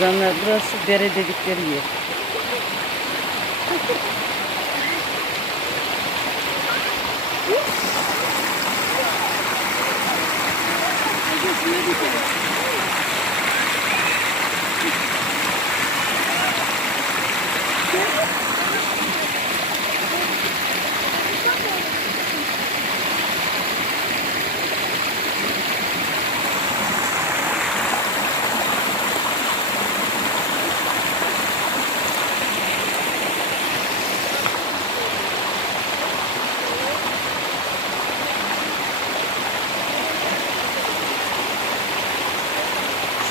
Canlar burası dere dedikleri yer.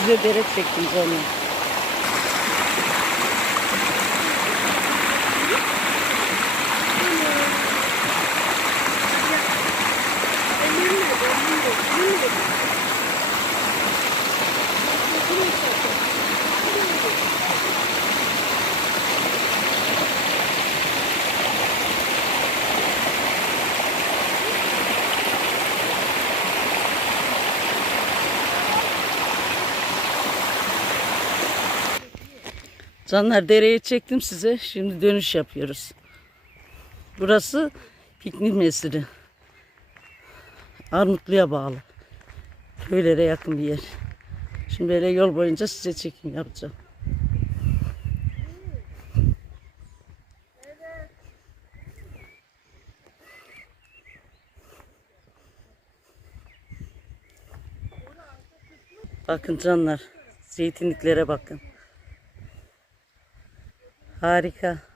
Size dere çektim canım. Canlar dereye çektim size. Şimdi dönüş yapıyoruz. Burası piknik mesiri. Armutlu'ya bağlı. Köylere yakın bir yer. Şimdi böyle yol boyunca size çekim yapacağım. Bakın canlar. Zeytinliklere bakın. Harika.